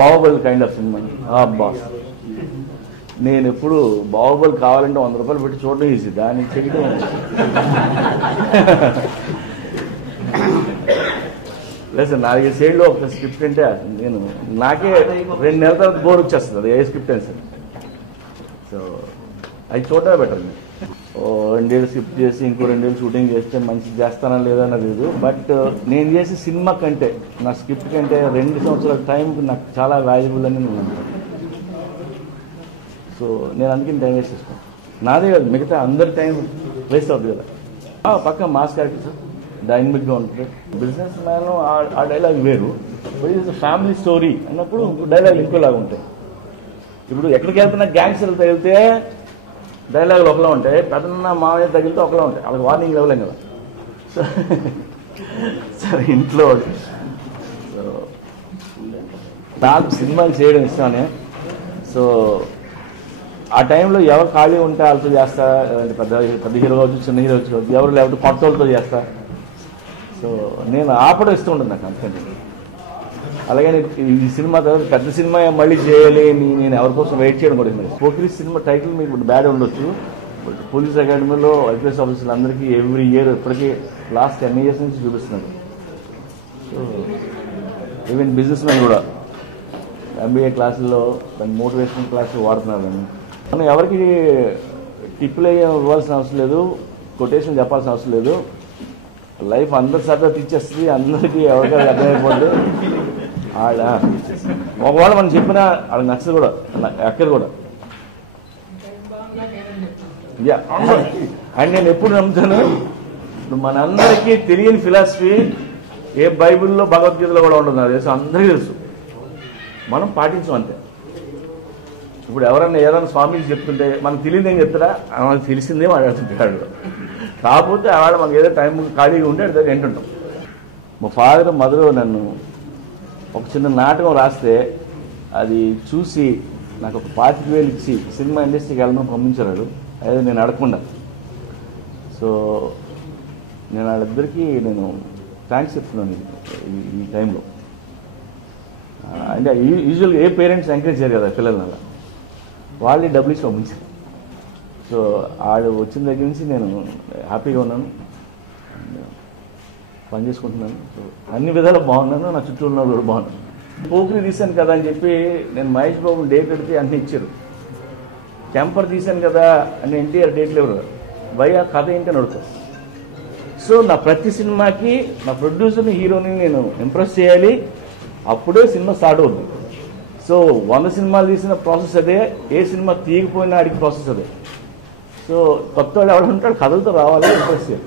Baahubali kind of cinema. అబ్బా, నేను ఎప్పుడు బాహుబలి కావాలంటే 100 రూపాయలు పెట్టి చూడడం ఈజీ, దాన్ని చేయడం లేదు సార్. 4 ఏళ్ళు ఒక స్క్రిప్ట్ అంటే నేను నాకే 2 నెలల తర్వాత బోర్ వచ్చేస్తుంది, అది ఏ స్క్రిప్ట్ అని సార్. సో అది చూడటమే బెటర్. 2 ఏళ్ళు స్క్రిప్ట్ చేసి ఇంకో 2 ఏళ్ళు షూటింగ్ చేస్తే మంచి చేస్తానా లేదా అనేది లేదు. బట్ నేను చేసే సినిమా కంటే, నా స్క్రిప్ట్ కంటే 2 సంవత్సరాల టైం నాకు చాలా వాల్యుబుల్ అని నేను అనుకుంటాను. సో నేను అందుకే టైం వేస్ట్ చేసుకోను. నాదే కాదు, మిగతా అందరి టైం వేస్ట్ అవుతుంది కదా. పక్క మాస్ క్యారెక్టర్ సార్, డైనమిక్గా ఉంటుంది. బిజినెస్ మ్యాన్ ఆ డైలాగ్ వేరు, ఫ్యామిలీ స్టోరీ అన్నప్పుడు డైలాగ్ ఇంకోలాగా ఉంటాయి. ఇప్పుడు ఎక్కడికి వెళ్తున్నా గ్యాంగ్స్టర్లు తగిలితే డైలాగులు ఒకలా ఉంటాయి, పెద్దన్న మామయ్య తగిలితే ఒకలా ఉంటాయి. వాళ్ళకి వార్నింగ్ ఇవ్వలేం కదా. సో సరే, ఇంట్లో సో నాకు సినిమాలు చేయడం ఇష్టమే. సో ఆ టైంలో ఎవరు ఖాళీ ఉంటే వాళ్ళతో చేస్తా, పెద్ద పెద్ద హీరో కావచ్చు, చిన్న హీరో కావచ్చు, ఎవరు లేకపోతే కొత్త వాళ్ళతో చేస్తా. సో నేను ఆపడం ఇష్టం ఉంటుంది నాకు అంతకంటే. అలాగే ఈ సినిమా తర్వాత పెద్ద సినిమా మళ్ళీ చేయాలి, నేను ఎవరి కోసం వెయిట్ చేయడం కూడా. పోకిరి సినిమా టైటిల్ మీకు బ్యాడ్ ఉండొచ్చు, బట్ పోలీస్ అకాడమీలో ఐపీఎస్ ఆఫీసర్లు అందరికీ ఎవ్రీ ఇయర్ ఇప్పటికీ లాస్ట్ 10 years నుంచి చూపిస్తున్నారు. సో ఈవెన్ బిజినెస్ మ్యాన్ కూడా MBA క్లాసుల్లో దాని మోటివేషనల్ క్లాసులు వాడుతున్నారు. మనం ఎవరికి టిప్పులు ఇవ్వాల్సిన అవసరం లేదు, కొటేషన్ చెప్పాల్సిన అవసరం లేదు. లైఫ్ అందరి సరదా తెచ్చేస్తుంది, అందరికీ ఎవరికైనా అర్థమైపోతుంది. ఒకవేళ మనం చెప్పినా వాళ్ళకి నచ్చదు కూడా, ఎక్కడ కూడా. అండ్ నేను ఎప్పుడు నమ్ముతాను, మనందరికీ తెలియని ఫిలాసఫీ ఏ బైబిల్లో భగవద్గీతలో కూడా ఉంటుంది, నాకు తెలుసు, అందరికీ తెలుసు. మనం పాటించం అంతే. ఇప్పుడు ఎవరైనా స్వామీజీ చెప్తుంటే మనకు తెలియదు ఏం చెప్తారా, మనకు తెలిసిందే మాట్లాడుతుంటాడు. కాకపోతే ఆవిడ మనకు ఏదో టైం ఖాళీగా ఉంటే అది ఏంటుంటాం. మా ఫాదర్ మదర్ నన్ను ఒక చిన్న నాటకం రాస్తే అది చూసి నాకు ఒక 25,000 ఇచ్చి సినిమా ఇండస్ట్రీకి వెళ్ళమని పంపించారు. అదే నేను అడగకుండా. సో నేను వాళ్ళిద్దరికీ నేను థ్యాంక్స్ చెప్తున్నాను ఈ టైంలో. అంటే యూజువల్గా ఏ పేరెంట్స్ ఎంకరేజ్ చేయరు కదా పిల్లలని, అలా వాళ్ళే డబ్బులు ఇచ్చి పంపించారు. సో వాళ్ళు వచ్చిన దగ్గర నుంచి నేను హ్యాపీగా ఉన్నాను, పని చేసుకుంటున్నాను. సో అన్ని విధాలు బాగున్నాను, నా చుట్టూ ఉన్న కూడా బాగున్నాను. పోకిరి తీశాను కదా అని చెప్పి నేను మహేష్ బాబు డేట్ పెడితే అన్నీ ఇచ్చారు. క్యాంపర్ తీశాను కదా అని ఎన్టీఆర్ డేట్లు ఎవరు భయ కథ ఏంటని అడుగుతారు. సో నా ప్రతి సినిమాకి నా ప్రొడ్యూసర్ని హీరోని నేను ఇంప్రెస్ చేయాలి, అప్పుడే సినిమా స్టార్ట్ అవుతుంది. సో 100 సినిమాలు తీసిన ప్రాసెస్ అదే, ఏ సినిమా తీయకపోయినా ఆడికి ప్రాసెస్ అదే. సో కొత్త వాళ్ళు ఎవరు ఉంటాడు, కథలతో రావాలి, ఇంప్రెస్ చేయాలి.